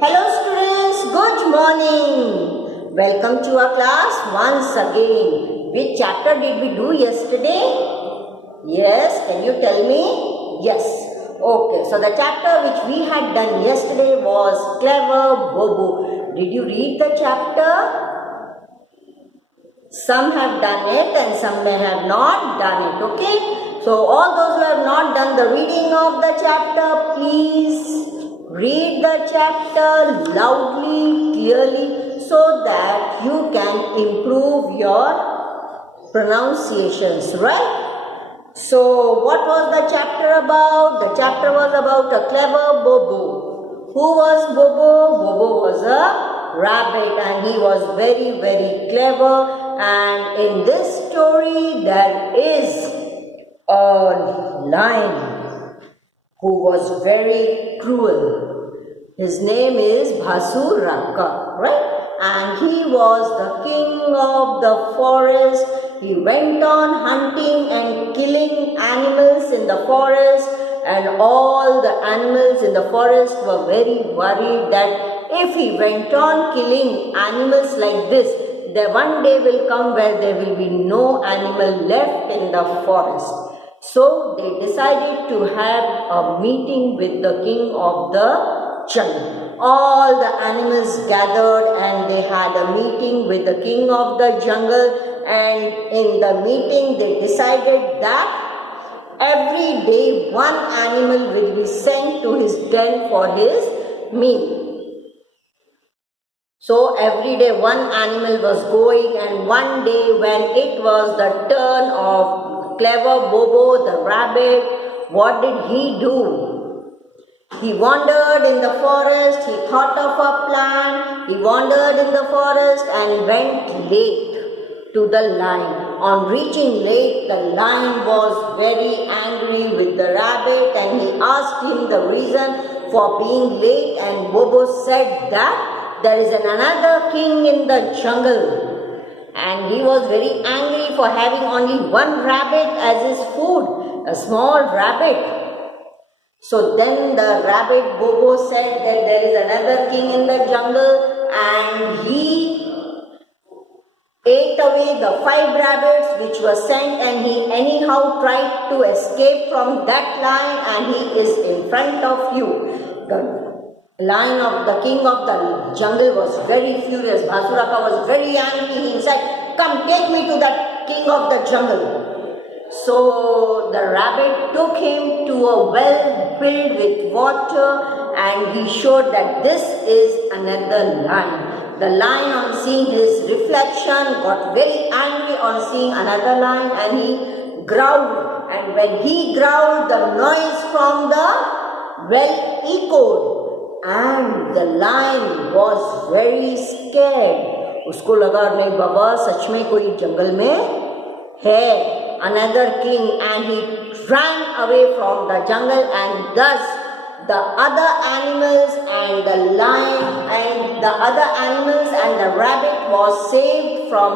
Hello students, good morning. Welcome to our class once again. Which chapter did we do yesterday? Yes, can you tell me? Yes. Okay, so the chapter which we had done yesterday was Clever Bobo. Did you read the chapter? Some have done it and some may have not done it, okay? So all those who have not done the reading of the chapter, please read the chapter loudly, clearly, so that you can improve your pronunciations, right? So what was the chapter about? The chapter was about a clever Bobo. Who was Bobo? Bobo was a rabbit and he was very, very clever. And in this story there is a lion who was very cruel. His name is Bhasuraka, right? And he was the king of the forest. He went on hunting and killing animals in the forest, and all the animals in the forest were very worried that if he went on killing animals like this, there one day will come where there will be no animal left in the forest. So they decided to have a meeting with the king of the jungle. All the animals gathered and they had a meeting with the king of the jungle, and in the meeting they decided that every day one animal will be sent to his den for his meal. So every day one animal was going, and one day when it was the turn of clever Bobo the rabbit, what did he do? He wandered in the forest, he thought of a plan, he wandered in the forest and went late to the lion. On reaching late, the lion was very angry with the rabbit and he asked him the reason for being late, and Bobo said that there is another king in the jungle and he was very angry for having only one rabbit as his food, a small rabbit. So then the rabbit Bobo said that there is another king in the jungle, and he ate away the 5 rabbits which were sent, and he anyhow tried to escape from that lion, and he is in front of you. The lion of the king of the jungle was very furious. Bhasuraka was very angry. He said, "Come, take me to that king of the jungle." So the rabbit took him to a well filled with water, and he showed that this is another lion. The lion, on seeing his reflection, got very angry on seeing another lion, and he growled. And when he growled, the noise from the well echoed, and the lion was very scared. उसको लगा नहीं बाबा सच में कोई जंगल में है another king, and he ran away from the jungle, and thus the other animals and the lion and the other animals and the rabbit was saved from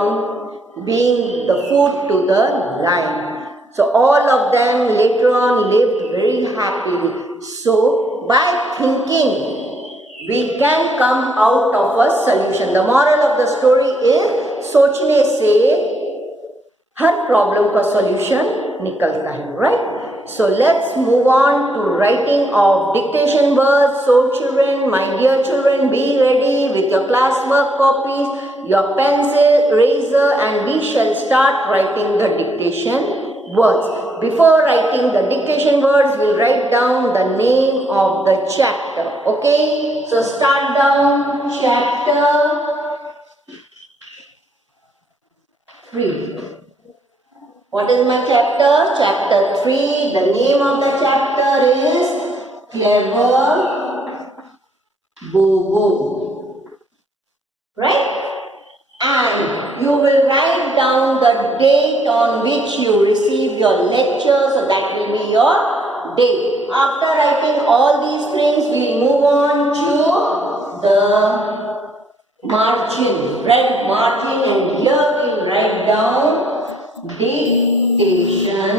being the food to the lion. So all of them later on lived very happily. So by thinking, we can come out of a solution. The moral of the story is सोचने से हर problem का solution निकलता है, right? So let's move on to writing of dictation words. So children, my dear children, be ready with your classwork copies, your pencil, eraser, and we shall start writing the dictation words. Before writing the dictation words, we'll write down the name of the chapter, okay? So start down chapter 3. What is my chapter? Chapter 3. The name of the chapter is Clever Bobo. Right? And you will write down the date on which you receive your lecture. So that will be your date. After writing all these things, we move on to the margin. Red margin, and here we write down dictation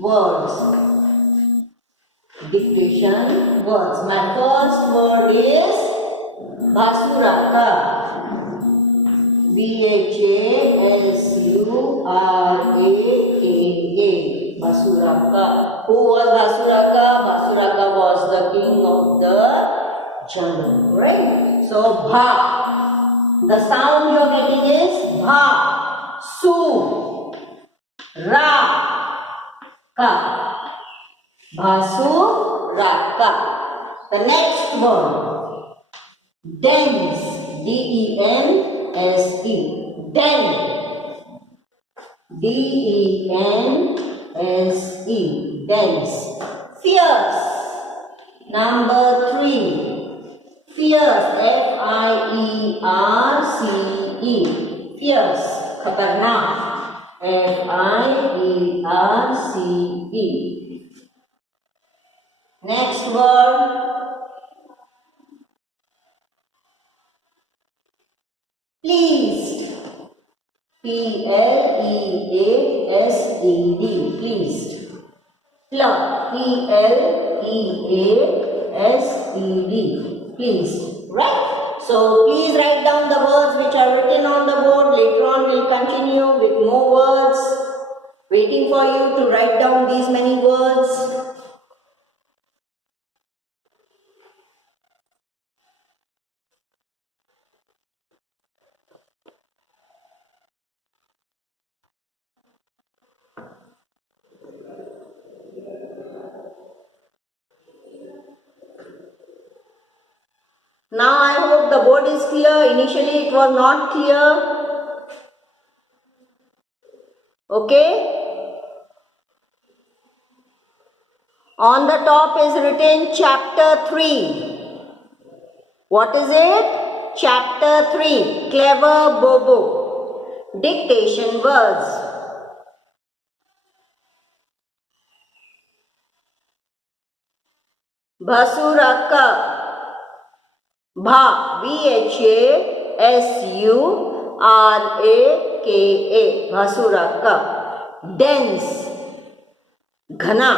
words. Dictation words. My first word is Bhasuraka. Bhasuraka. Bhasuraka. Who was Bhasuraka? Bhasuraka was the king of the jungle. Right? So Bha. The sound you are getting is Bha. Su. Ra. Ka. Bhasuraka. The next word. Dense. D-E-N-S-E. Den. D-E-N-S-E. Dense. Fierce. Number 3. Fierce. F-I-E-R-C-E. Fierce. Khatarnak. F-I-E-R-C-E. Next word. Pleased. P-L-E-A-S-E-D. Pleased. Plug. P-L-E-A-S-E-D. Pleased. Right? So please write down the words which are written on the board. Later on we'll continue with more words. Waiting for you to write down these many words. Now I hope the board is clear. Initially it was not clear. Okay? On the top is written chapter 3. What is it? Chapter 3. Clever Bobo. Dictation words. Bhasuraka. Bha. B-H-A-S-U-R-A-K-A. Bhasuraka. Dense. Ghana.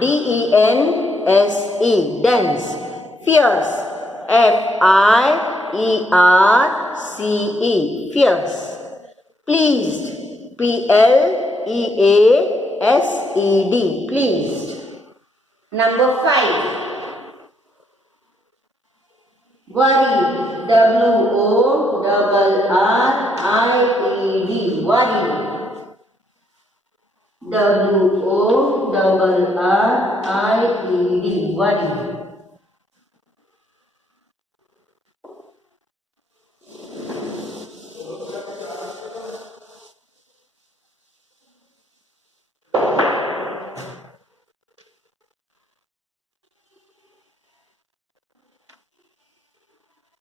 D-E-N-S-E. Dense. Fierce. F-I-E-R-C-E. Fierce. Pleased. P-L-E-A-S-E-D. Pleased. Number 5. Worried. W-O-R-R-I-E-D. Worried. W-O-R-R-I-E-D. Worried.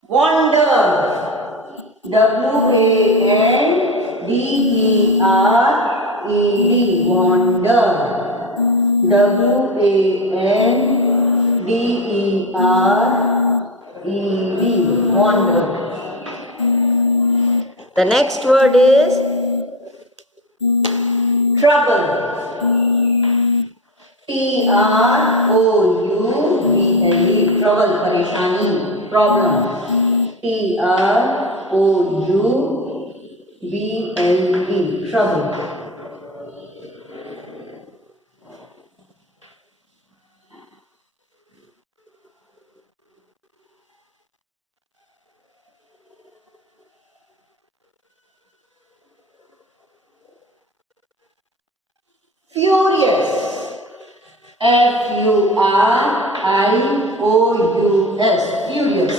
Wander. W-A-N-D-E-R-E-D. Wander. W-A-N-D-E-R-E-D. Wander. The next word is trouble. T-R-O-U-B-L-E. Trouble, pareshani, problem. T-R-O-U-B-L-E. Trouble. Furious. F-U-R-I-O-U-S. Furious.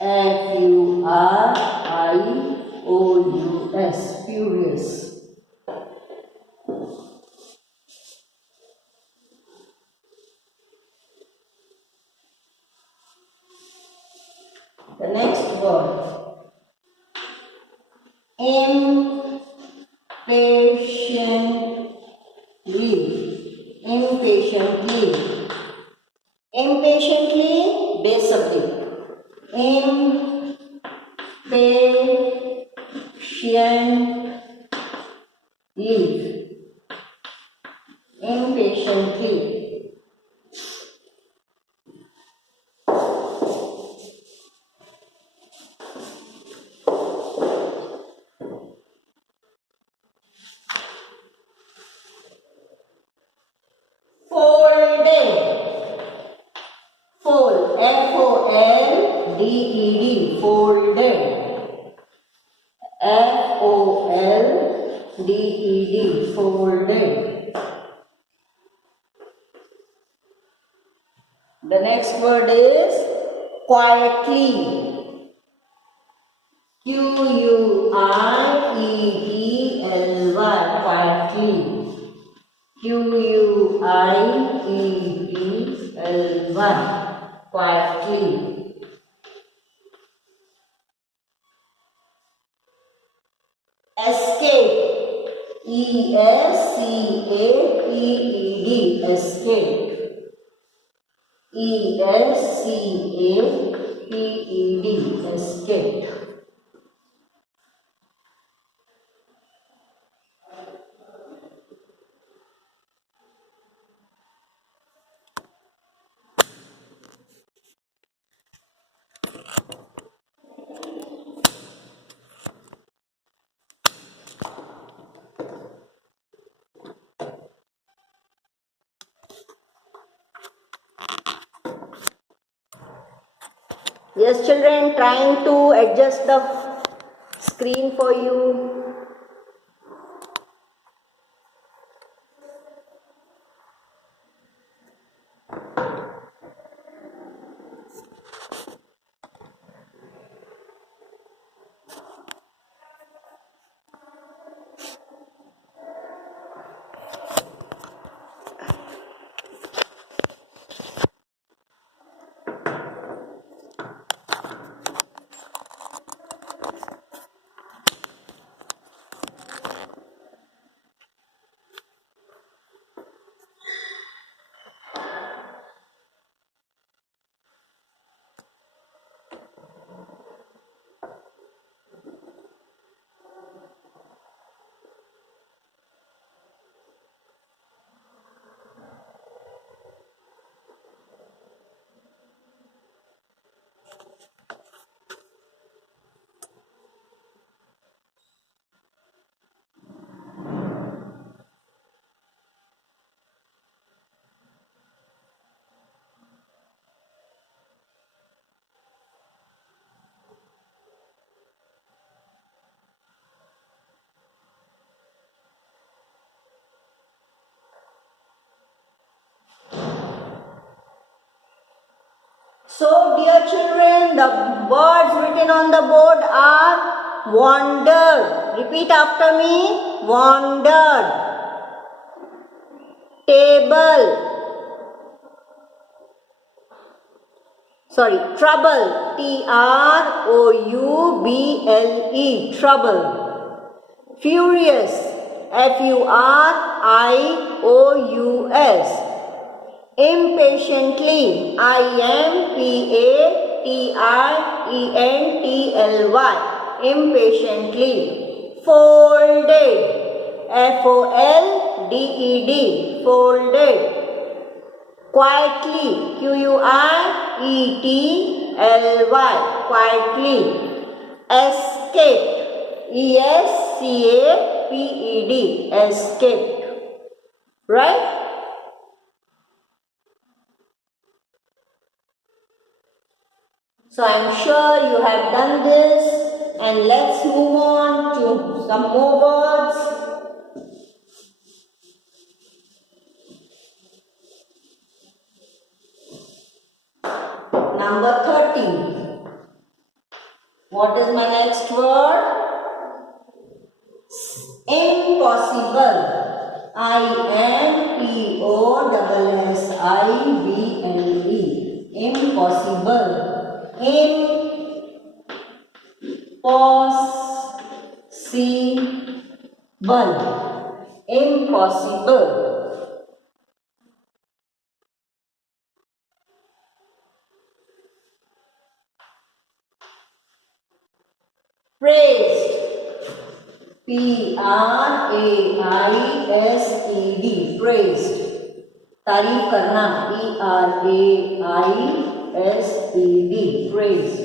F-U-R-I-O-U-S. Furious. The next word. Impatiently. Impatiently. Impatiently, base subject. Impatiently. Impatiently. D-E-D, folded. F-O-L-D-E-D, folded. The next word is quietly. Q-U-I-E-T-L-Y, quietly. Q-U-I-E-T-L-Y, quietly. Escape. E-S-C-A-P-E-D, escape. E-S-C-A-P-E-D, escape. Yes, children, trying to adjust the screen for you. So, dear children, the words written on the board are wandered. Repeat after me. Wandered. Table. Trouble. T-R-O-U-B-L-E. Trouble. Furious. F-U-R-I-O-U-S. Impatiently. I-M-P-A-T-I-E-N-T-L-Y. Impatiently. Folded. F-O-L-D-E-D. Folded. Quietly. Q-U-I-E-T-L-Y. Quietly. Escaped. E-S-C-A-P-E-D. Escaped. Right? So I am sure you have done this, and let's move on to some more words. Number 30. What is my next word? Impossible. I-M-P-O-S-S-I-B-L-E. Impossible. Impossible. Praised. P-R-A-I-S-E-D. Praised. तारीफ करना. P-R-A-I-S-E-D. Praised.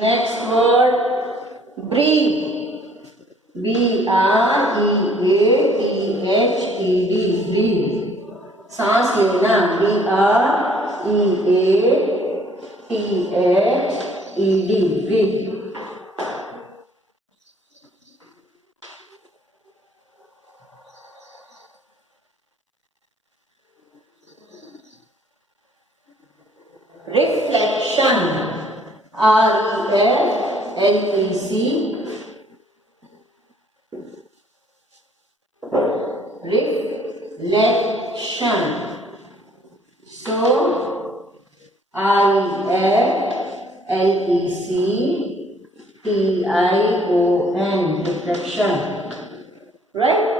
Next word, breathe. B-R-E-A-T-H-E-D, breathe. सांस लेना. B-R-E-A-T-H-E-D, breathe. Reflection. R-E-F-L-E-C. Reflection. So, R-E-F-L-E-C-T-I-O-N, reflection. Right?